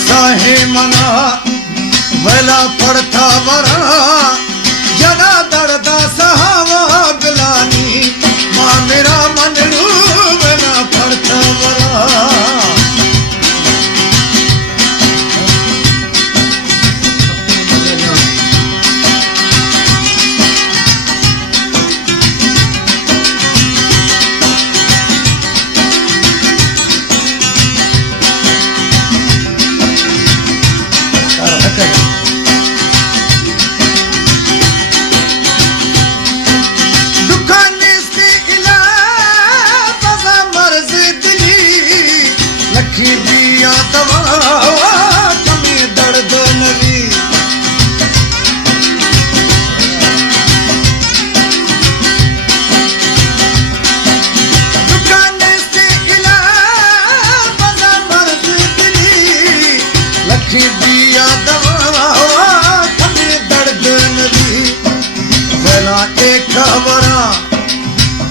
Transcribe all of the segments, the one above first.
साहे मना वेला पड़ता वरा जना दर्दा सहावा बिलानी मां मेरा मनड़ू वेला पड़ता वरा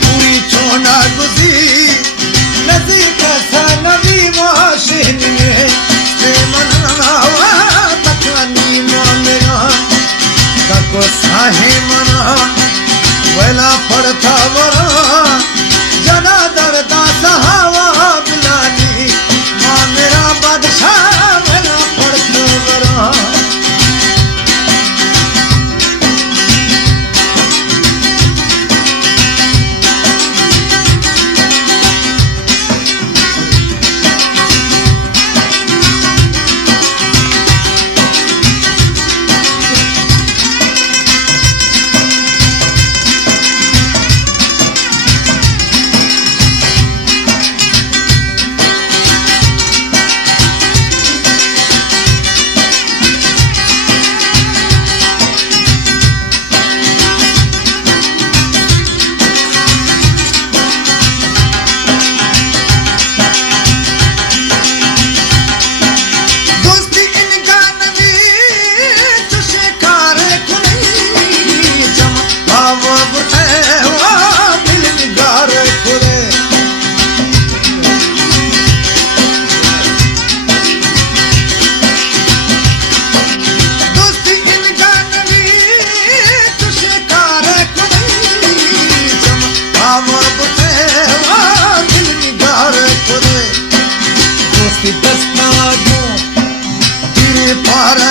पूरी छोना गुजी नदी कैसा नदी माशिन में से मनावा तकनी मेरा तको साहे मना वेला पड़ता वरा जना दर्दा सहावा बिलानी मां मेरा बादशाह वेला पड़ता वरा दस्ता तेरे पारा